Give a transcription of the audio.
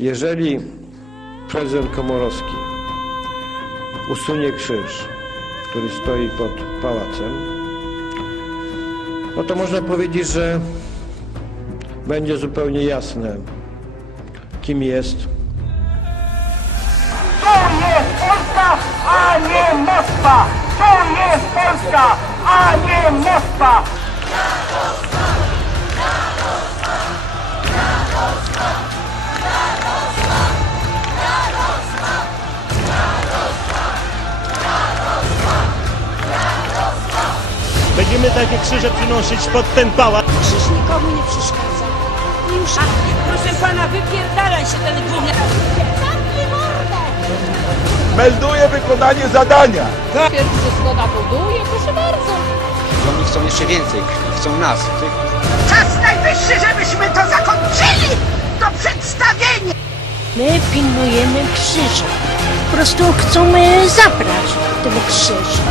Jeżeli prezydent Komorowski usunie krzyż, który stoi pod pałacem, no to można powiedzieć, że będzie zupełnie jasne, kim jest To jest Polska, a nie Moskwa! To jest Polska, a nie Moskwa! Będziemy takie krzyże przynosić pod ten pałac. Krzyż nikomu nie przeszkadza. Już Proszę pana, wypierdalaj się ten gównia. zamknij mordę! Melduje wykonanie zadania. Twierdzi, że zgoda buduje, proszę bardzo. Oni chcą jeszcze więcej krwi, chcą nas, tych, Czas najwyższy, żebyśmy to zakończyli! To przedstawienie! My pilnujemy krzyża. Po prostu chcemy zabrać tego krzyża.